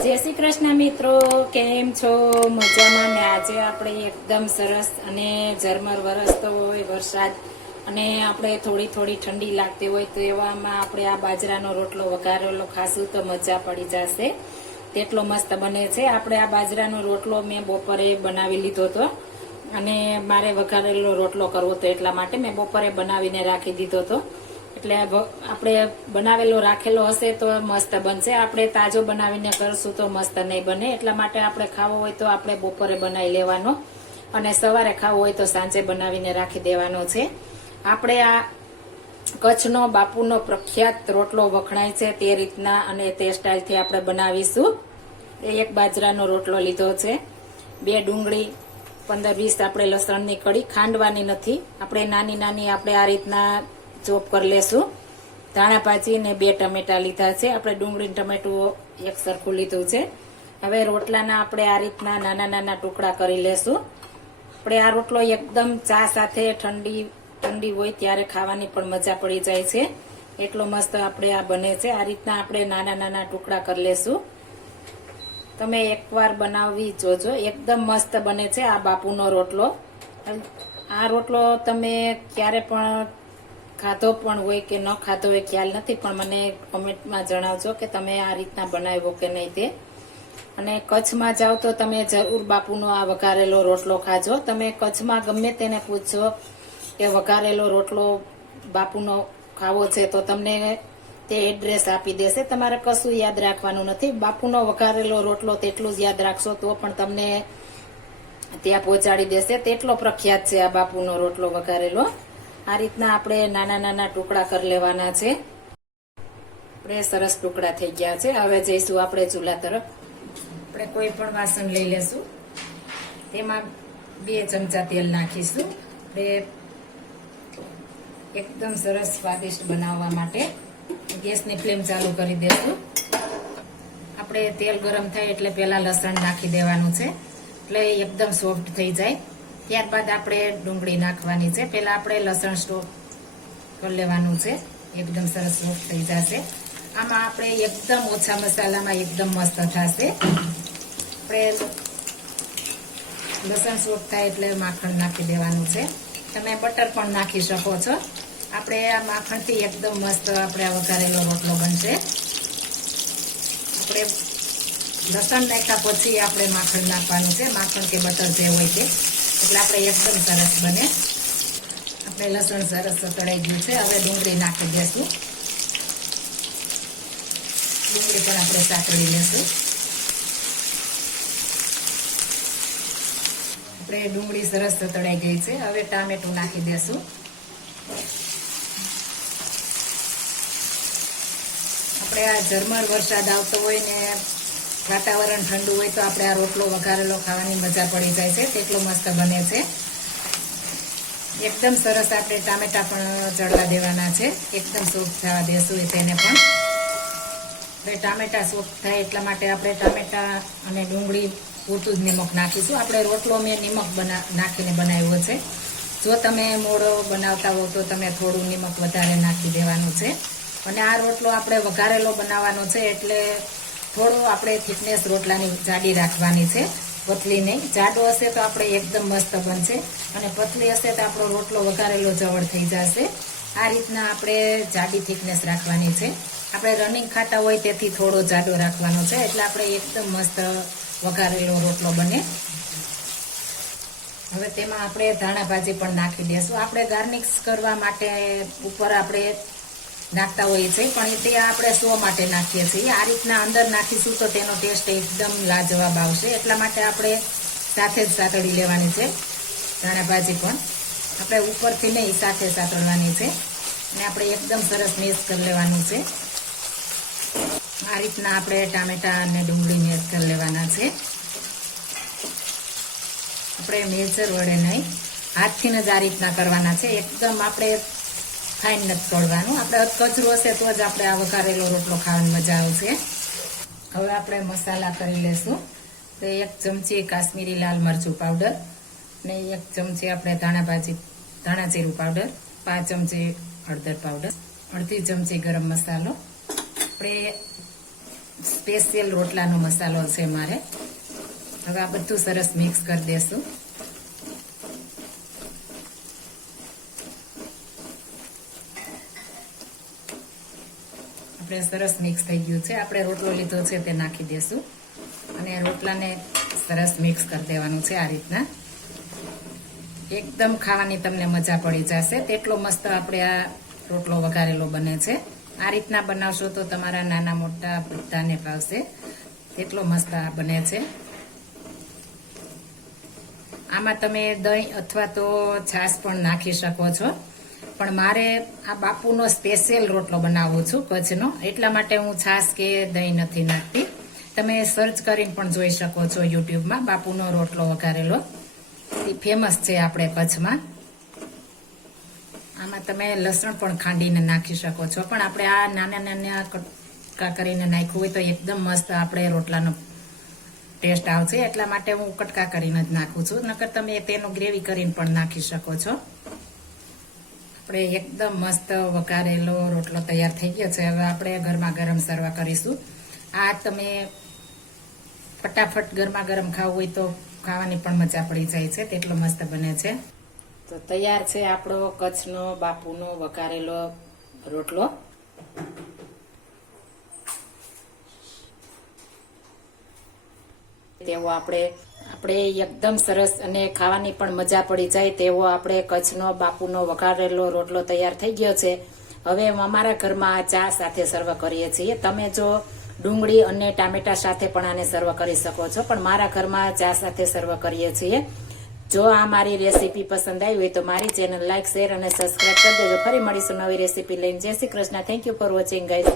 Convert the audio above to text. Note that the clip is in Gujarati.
જય શ્રી કૃષ્ણ મિત્રો, કેમ છો? મજામાં ને આજે આપણે એકદમ સરસ અને ઝરમર વરસતો હોય વરસાદ અને આપણે થોડી થોડી ઠંડી લાગતી હોય તો એવામાં આપણે આ બાજરાનો રોટલો વઘારેલો ખાશું તો મજા પડી જશે. તેટલો મસ્ત બને છે. આપણે આ બાજરાનો રોટલો મેં બપોરે બનાવી લીધો હતો અને મારે વઘારેલો રોટલો કરવો હતો એટલા માટે મેં બપોરે બનાવીને રાખી દીધો હતો. એટલે આપણે બનાવેલો, રાખેલો હશે તો મસ્ત બનશે. આપણે તાજો બનાવીને કરશું તો મસ્ત નહીં બને. એટલા માટે આપણે ખાવો હોય તો આપણે બપોરે બનાવી લેવાનો. અને સવારે ખાવો હોય તો સાંજે બનાવીને રાખી દેવાનો છે. આપણે આ કચ્છનો બાપુનો પ્રખ્યાત રોટલો વખણાય છે તે રીતના અને તે સ્ટાઇલથી આપણે બનાવીશું. એક બાજરાનો રોટલો લીધો છે. બે ડુંગળી, પંદર વીસ આપણે લસણની કડી ખાંડવાની નથી. આપણે નાની નાની આપણે આ રીતના ચોપ કરી લેશું. ધાણા ભાજી ને બે ટમેટા લીધા છે. આપણે ડુંગળી ટમેટું એક સરખું લીધું છે. હવે રોટલાના આપણે આ રીતના નાના નાના ટુકડા કરી લેશું. આપણે આ રોટલો એકદમ ચા સાથે ઠંડી ઠંડી હોય ત્યારે ખાવાની પણ મજા પડી જાય છે. એટલો મસ્ત આપણે આ બને છે. આ રીતના આપણે નાના નાના ટુકડા કરી લેશું. તમે એકવાર બનાવવી જોજો. એકદમ મસ્ત બને છે આ બાપુનો રોટલો. આ રોટલો તમે ક્યારે પણ ખાધો પણ હોય કે ન ખાધો હોય, ખ્યાલ નથી, પણ મને કોમેન્ટમાં જણાવજો કે તમે આ રીતના બનાવ્યો કે નહીં તે. અને કચ્છમાં જાઓ તો તમે જરૂર બાપુનો આ વઘારેલો રોટલો ખાજો. તમે કચ્છમાં ગમે તેને પૂછજો કે વઘારેલો રોટલો બાપુનો ખાવો છે, તો તમને તે એડ્રેસ આપી દેશે. તમારે કશું યાદ રાખવાનું નથી. બાપુનો વઘારેલો રોટલો તેટલું જ યાદ રાખશો તો પણ તમને ત્યાં પહોંચાડી દેશે. તેટલો પ્રખ્યાત છે આ બાપુનો રોટલો વઘારેલો. આ રીતના આપણે નાના નાના ટુકડા કરી લેવાના છે. આપણે સરસ ટુકડા થઈ ગયા છે. હવે જઈશું આપણે ચૂલા તરફ. આપણે કોઈ પણ વાસણ લઈ લેશું. તેમાં બે ચમચા તેલ નાખીશું. આપણે એકદમ સરસ સ્વાદિષ્ટ બનાવવા માટે ગેસની ફ્લેમ ચાલુ કરી દેશું. આપણે તેલ ગરમ થાય એટલે પહેલાં લસણ નાખી દેવાનું છે. એટલે એકદમ સોફ્ટ થઈ જાય. ત્યારબાદ આપણે ડુંગળી નાખવાની છે. પહેલાં આપણે લસણ સ્ટોપ કરી લેવાનું છે. એકદમ સરસ સોફ્ટ થઈ જશે. આમાં આપણે એકદમ ઓછા મસાલામાં એકદમ મસ્ત થશે. આપણે લસણ સોફ્ટ થાય એટલે માખણ નાખી દેવાનું છે. તમે બટર પણ નાખી શકો છો. આપણે આ માખણથી એકદમ મસ્ત આપણે વઘારેલો રોટલો બનશે. આપણે લસણ નાખ્યા પછી આપણે માખણ નાખવાનું છે. માખણ કે બટર જે હોય તે. એટલે આપણે એકદમ સરસ બને. આપણે લસણ સરસ તળાઈ ગયું છે. હવે ડુંગળી નાખી દેશું. ડુંગળી પણ આપણે સાંકળી લેશું. આપણે ડુંગળી સરસ તળાઈ ગઈ છે. હવે ટામેટું નાખી દેશું. આપણે આ ઝરમર વરસાદ આવતો હોય ને વાતાવરણ ઠંડુ હોય તો આપણે આ રોટલો વઘારેલો ખાવાની મજા પડી જાય છે. તેટલો મસ્ત બને છે. એકદમ સરસ આપણે ટામેટા પણ ચડવા દેવાના છે. એકદમ સોફ્ટ થવા દેશું તેને પણ. એટલે ટામેટા સોફ્ટ થાય એટલા માટે આપણે ટામેટા અને ડુંગળી પૂરતું જ નિમક નાખીશું. આપણે રોટલો મેં નિમક બના નાખીને બનાવ્યો છે. જો તમે મોડો બનાવતા હો તો તમે થોડું નિમક વધારે નાખી દેવાનું છે. અને આ રોટલો આપણે વઘારેલો બનાવવાનો છે એટલે થોડું આપણે થિકનેસ રોટલાની જાડી રાખવાની છે. પતલી નહીં. જાડો હશે તો આપણે એકદમ મસ્ત બનશે. અને પતલી હશે તો આપણો રોટલો વઘારેલો જવળ થઈ જશે. આ રીતના આપણે જાડી થિકનેસ રાખવાની છે. આપણે રનિંગ ખાતા હોય તેથી થોડો જાડો રાખવાનો છે. એટલે આપણે એકદમ મસ્ત વઘારેલો રોટલો બને. હવે તેમાં આપણે ધાણા ભાજી પણ નાખી દેશું. આપણે ગાર્નિક્સ કરવા માટે ઉપર આપણે નાખતા હોઈએ છીએ, પણ તે આપણે સો માટે નાખીએ છીએ. આ રીતના અંદર નાખીશું તો તેનો ટેસ્ટ એકદમ લાજવાબ આવશે. એટલા માટે આપણે સાથે જ સાતળી લેવાની છે, ધાણા ભાજી પણ. આપણે ઉપરથી નહીં, સાથે સાતળવાની છે. અને આપણે એકદમ સરસ મેશ કરી લેવાનું છે. આ રીતના આપણે ટામેટા અને ડુંગળી મેશ કરી લેવાના છે. આપણે મેજર વડે નહીં, હાથથી જ આ રીતના કરવાના છે. એકદમ આપણે ફાઇન નથી તોડવાનું. આપણે કચરું હશે તો જ આપણે આ વઘારેલો રોટલો ખાવાની મજા આવશે. હવે આપણે મસાલા કરી લેશું. તો એક ચમચી કાશ્મીરી લાલ મરચું પાવડર ને એક ચમચી આપણે ધાણા ભાજી, ધાણા જીરું પાવડર, પાંચ ચમચી હળદર પાવડર, અડધી ચમચી ગરમ મસાલો. આપણે સ્પેશિયલ રોટલાનો મસાલો છે મારે. હવે આ બધું સરસ મિક્સ કરી દેશું. આપણે સરસ મિક્સ થઈ ગયું છે. આપણે રોટલો લીધો છે તે નાખી દેશું. અને રોટલાને સરસ મિક્સ કરી દેવાનું છે આ રીતના. એકદમ ખાવાની તમને મજા પડી જશે. તેટલો મસ્ત આપણે આ રોટલો વઘારેલો બને છે. આ રીતના બનાવશો તો તમારા નાના મોટા બધાને ભાવશે તેટલો મસ્ત આ બને છે. આમાં તમે દહીં અથવા તો છાશ પણ નાખી શકો છો. પણ મારે આ બાપુનો સ્પેશિયલ રોટલો બનાવું છું કચ્છનો એટલા માટે હું છાશ કે દહીં નથી નાખતી. તમે સર્ચ કરીને પણ જોઈ શકો છો યુટ્યુબમાં બાપુનો રોટલો વઘારેલો. એ ફેમસ છે આપણે કચ્છમાં આમાં તમે લસણ પણ ખાંડીને નાખી શકો છો. પણ આપણે આ નાના નાના કટકા કરીને નાખ્યું હોય તો એકદમ મસ્ત આપણે રોટલાનો ટેસ્ટ આવશે. એટલા માટે હું કટકા કરીને જ નાખું છું. નકર તમે તેનું ગ્રેવી કરીને પણ નાખી શકો છો. આપણે એકદમ મસ્ત વઘારેલો રોટલો તૈયાર થઈ ગયો છે. હવે આપણે ગરમા ગરમ સર્વ કરીશું. આ તમે ફટાફટ ગરમા ગરમ ખાવું હોય તો ખાવાની પણ મજા પડી જાય છે. તેટલો મસ્ત બને છે. તો તૈયાર છે આપણો કચ્છનો બાપુનો વઘારેલો રોટલો. તેવો આપણે આપણે એકદમ સરસ અને ખાવાની પણ મજા પડી જાય તેવો આપણે કચ્છનો બાપુનો વઘારેલો રોટલો તૈયાર થઈ ગયો છે. હવે અમારા ઘરમાં આ ચા સાથે સર્વ કરીએ છીએ. તમે જો ડુંગળી અને ટામેટા સાથે પણ આને સર્વ કરી શકો છો, પણ મારા ઘરમાં ચા સાથે સર્વ કરીએ છીએ. જો આ મારી રેસીપી પસંદ આવી હોય તો મારી ચેનલ લાઇક શેર અને સબસ્ક્રાઇબ કરી દેજો. ફરી મળીશું નવી રેસીપી લઈને. જય Shri Krishna. Thank you for watching guys